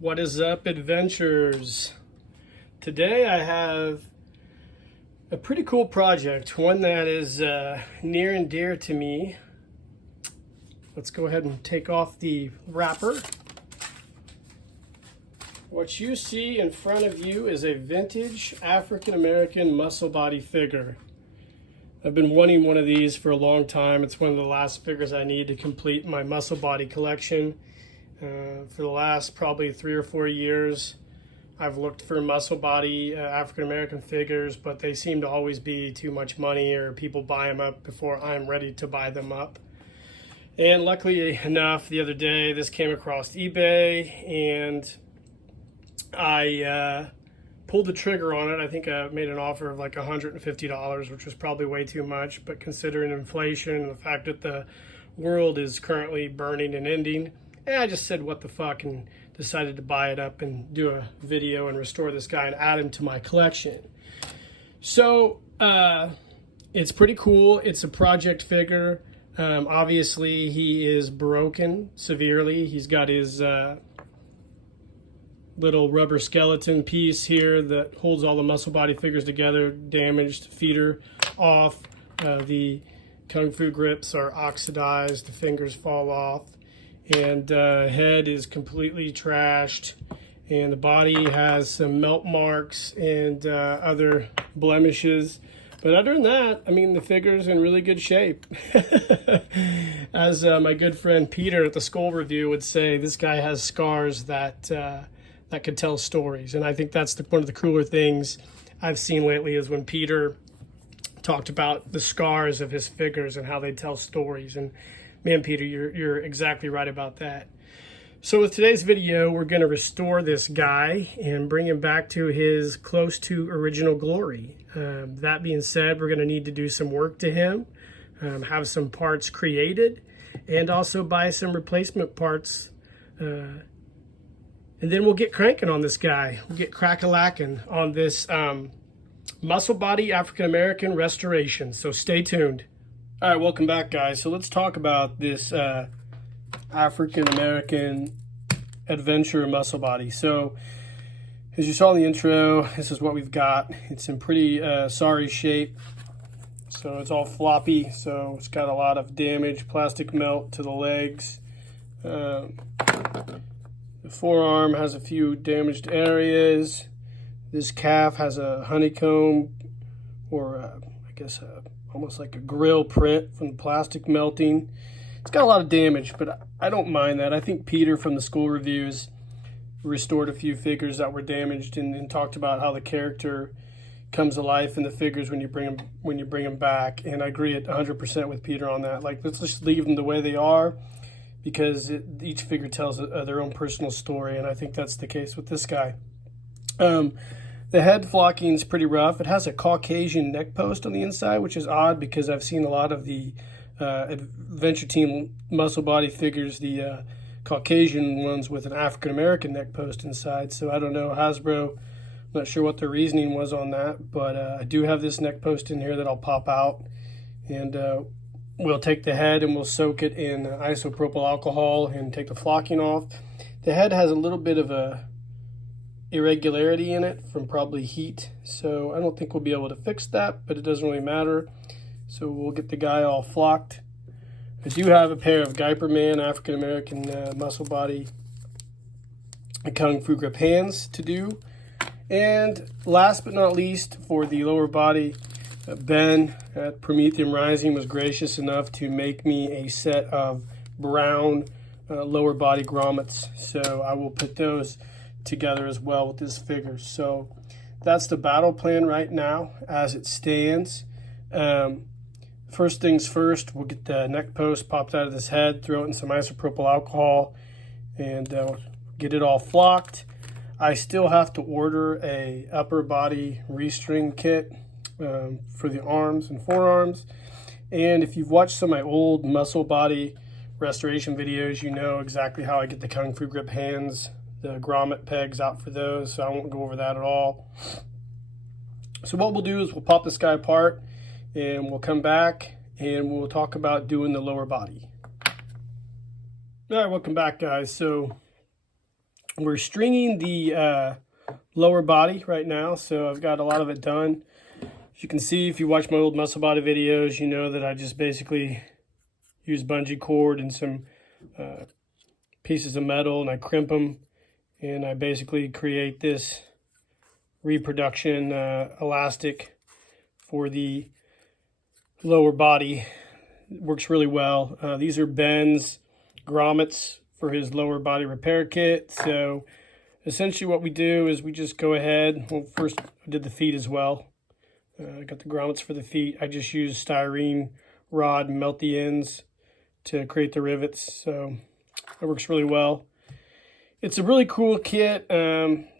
What is up, adventurers? Today I have a pretty cool project, one that is near and dear to me. Let's go ahead and take off the wrapper. What you see in front of you is a vintage African American muscle body figure. I've been wanting one of these for a long time. It's one of the last figures I need to complete my muscle body collection. For the last probably 3 or 4 years, I've looked for muscle body African American figures, but they seem to always be too much money, or people buy them up before I'm ready to buy them up. And luckily enough, the other day this came across eBay, and I pulled the trigger on it. I think I made an offer of like $150, which was probably way too much, but considering inflation and the fact that the world is currently burning and ending, I just said what the fuck and decided to buy it up and do a video and restore this guy and add him to my collection. So it's pretty cool. It's a project figure. Obviously he is broken severely. He's got his little rubber skeleton piece here that holds all the muscle body figures together damaged, feeder off, the kung fu grips are oxidized, the fingers fall off, and head is completely trashed, and the body has some melt marks and other blemishes. But other than that, I mean, the figure's in really good shape. As my good friend Peter at the Skull Review would say, this guy has scars that could tell stories. And I think that's one of the cooler things I've seen lately is when Peter talked about the scars of his figures and how they tell stories. And man, Peter, you're exactly right about that. So with today's video, we're going to restore this guy and bring him back to his close to original glory. That being said, we're going to need to do some work to him, have some parts created, and also buy some replacement parts. And then we'll get cranking on this guy. We'll get crack-a-lacking on this muscle body African American restoration. So stay tuned. All right, welcome back, guys. So let's talk about this African American adventure muscle body. So as you saw in the intro, this is what we've got. It's in pretty sorry shape. So it's all floppy. So it's got a lot of damage, plastic melt to the legs. The forearm has a few damaged areas. This calf has a honeycomb, or I guess almost like a grill print from the plastic melting. It's got a lot of damage, but I don't mind that. I think Peter from the Skull Reviews restored a few figures that were damaged and talked about how the character comes to life in the figures when you bring them back. And I agree at 100% with Peter on that. Like, let's just leave them the way they are, because each figure tells their own personal story, and I think that's the case with this guy. The head flocking is pretty rough. It has a Caucasian neck post on the inside, which is odd because I've seen a lot of the Adventure Team muscle body figures, the Caucasian ones with an African American neck post inside. So I don't know, Hasbro, I'm not sure what their reasoning was on that, but I do have this neck post in here that I'll pop out, and we'll take the head and we'll soak it in isopropyl alcohol and take the flocking off. The head has a little bit of a irregularity in it from probably heat, so I don't think we'll be able to fix that, but it doesn't really matter. So we'll get the guy all flocked. I do have a pair of Guyper Man African American muscle body Kung Fu grip hands to do. And last but not least, for the lower body, Ben at Prometheum Rising was gracious enough to make me a set of brown lower body grommets. So I will put those together as well with this figure. So that's the battle plan right now as it stands. First things first, we'll get the neck post popped out of this head, throw it in some isopropyl alcohol, and get it all flocked. I still have to order a upper body restring kit for the arms and forearms. And if you've watched some of my old muscle body restoration videos, you know exactly how I get the Kung Fu grip hands, the grommet pegs out for those, so I won't go over that at all. So what we'll do is we'll pop this guy apart, and we'll come back and we'll talk about doing the lower body. All right, welcome back, guys. So We're stringing the lower body right now, so I've got a lot of it done. As you can see, if you watch my old muscle body videos, you know that I just basically use bungee cord and some pieces of metal, and I crimp them, and I basically create this reproduction elastic for the lower body. It works really well. These are Ben's grommets for his lower body repair kit. So essentially what we do is we just go ahead. Well, first I did the feet as well. I got the grommets for the feet. I just use styrene rod and melt the ends to create the rivets. So that works really well. It's a really cool kit.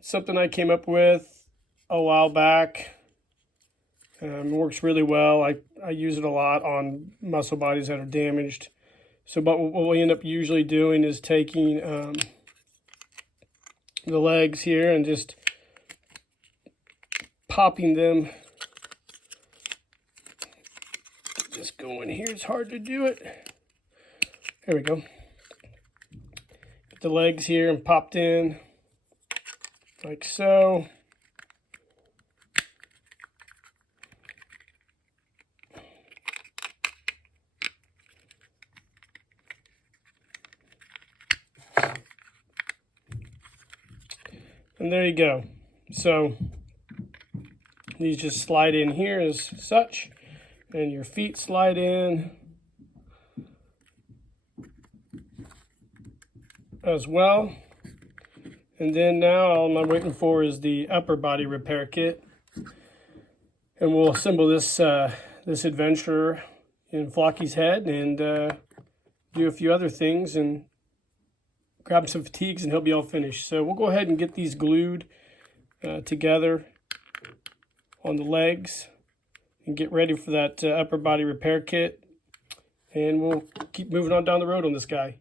Something I came up with a while back. It works really well. I use it a lot on muscle bodies that are damaged. So but what we end up usually doing is taking the legs here and just popping them. Just going here, it's hard to do it. There we go. Get the legs here and popped in like so. And there you go. So these just slide in here as such, and your feet slide in as well. And then now all I'm waiting for is the upper body repair kit, and we'll assemble this this adventurer in Flocky's head and do a few other things and grab some fatigues, and he'll be all finished. So we'll go ahead and get these glued together on the legs and get ready for that upper body repair kit. And we'll keep moving on down the road on this guy.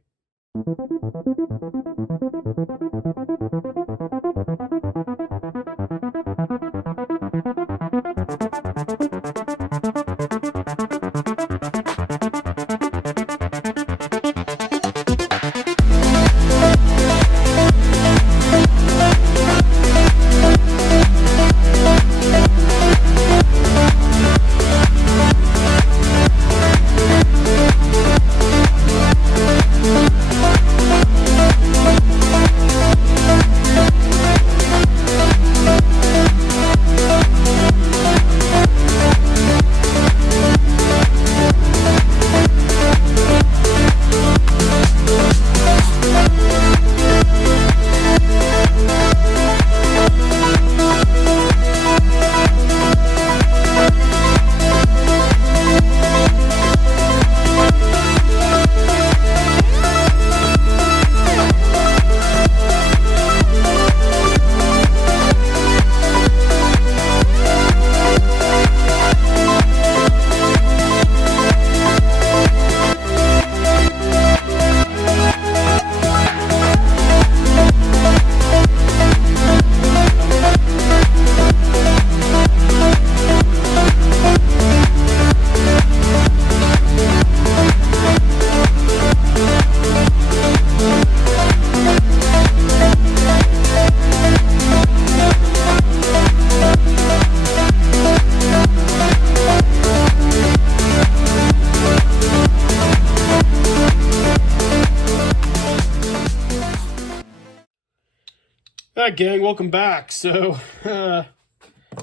Alright gang, welcome back. So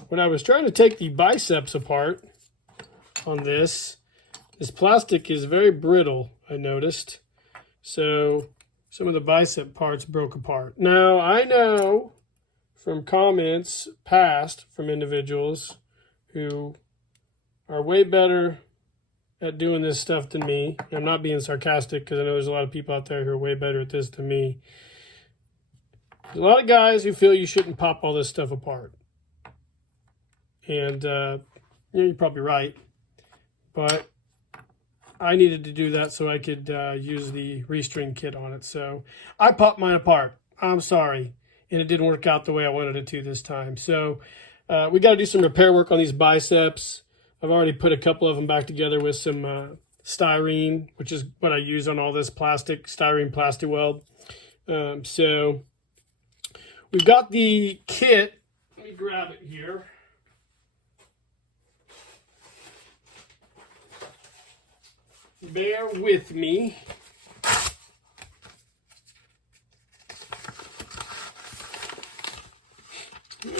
when I was trying to take the biceps apart on this plastic is very brittle, I noticed. So some of the bicep parts broke apart. Now I know from comments past from individuals who are way better at doing this stuff than me. I'm not being sarcastic because I know there's a lot of people out there who are way better at this than me. There's a lot of guys who feel you shouldn't pop all this stuff apart. And you're probably right. But I needed to do that so I could use the restring kit on it. So I popped mine apart. I'm sorry. And it didn't work out the way I wanted it to this time. So we got to do some repair work on these biceps. I've already put a couple of them back together with some styrene, which is what I use on all this plastic, styrene plasti weld. So we've got the kit. Let me grab it here. Bear with me.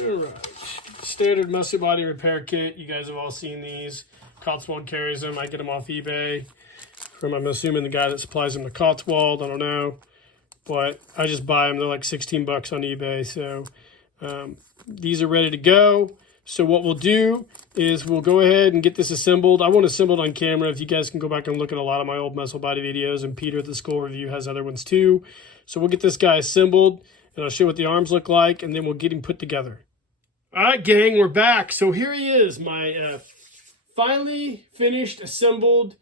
All right. Standard muscle body repair kit. You guys have all seen these. Cotswold carries them. I get them off eBay from, I'm assuming, the guy that supplies them to Cotswold. I don't know. But I just buy them. They're like 16 bucks on eBay. So these are ready to go. So what we'll do is we'll go ahead and get this assembled. I won't assemble it on camera. If you guys can go back and look at a lot of my old muscle body videos, and Peter at the Skull Review has other ones too. So we'll get this guy assembled, and I'll show you what the arms look like, and then we'll get him put together. All right, gang, we're back. So here he is, my finally finished, assembled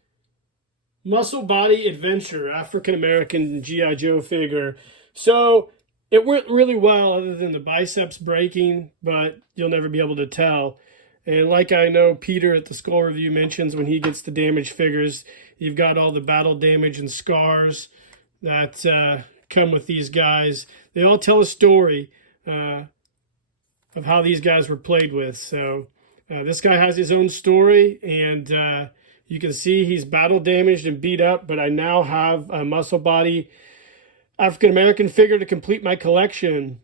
Muscle Body Adventure African-American G.I. Joe figure. So it went really well other than the biceps breaking, but you'll never be able to tell. And like I know Peter at the Skull Review mentions, when he gets the damaged figures, you've got all the battle damage and scars that come with these guys. They all tell a story of how these guys were played with. So this guy has his own story, and you can see he's battle damaged and beat up, but I now have a Muscle Body African-American figure to complete my collection.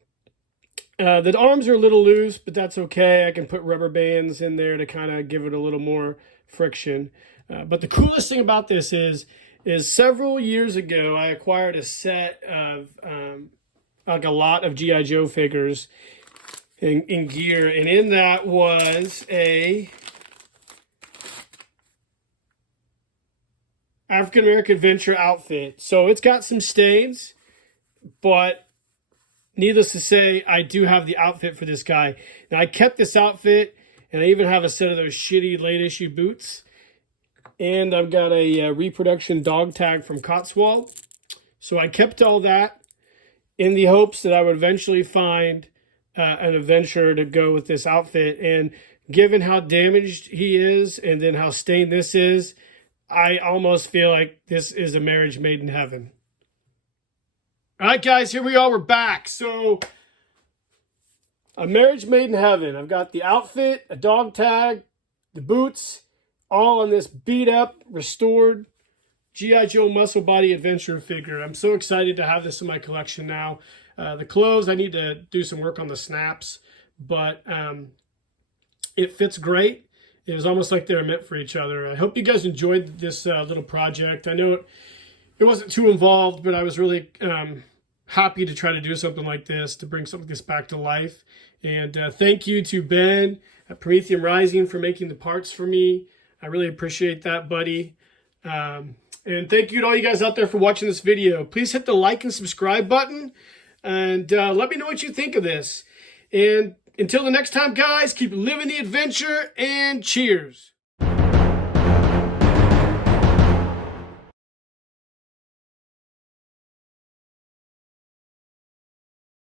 The arms are a little loose, but that's okay. I can put rubber bands in there to kind of give it a little more friction. But the coolest thing about this is several years ago, I acquired a set of like a lot of G.I. Joe figures in gear, and in that was a African-American Adventure outfit. So it's got some stains, but needless to say, I do have the outfit for this guy. Now, I kept this outfit, and I even have a set of those shitty late-issue boots. And I've got a reproduction dog tag from Cotswold. So I kept all that in the hopes that I would eventually find an adventurer to go with this outfit. And given how damaged he is, and then how stained this is, I almost feel like this is a marriage made in heaven. All right, guys, here we are. We're back. So, a marriage made in heaven. I've got the outfit, a dog tag, the boots, all on this beat up, restored G.I. Joe Muscle Body Adventure figure. I'm so excited to have this in my collection now. The clothes, I need to do some work on the snaps, but it fits great. It was almost like they were meant for each other. I hope you guys enjoyed this little project. I know it wasn't too involved, but I was really happy to try to do something like this, to bring something like this back to life. And thank you to Ben at Prometheum Rising for making the parts for me. I really appreciate that, buddy. And thank you to all you guys out there for watching this video. Please hit the like and subscribe button, and let me know what you think of this. And until the next time, guys, keep living the adventure, and cheers.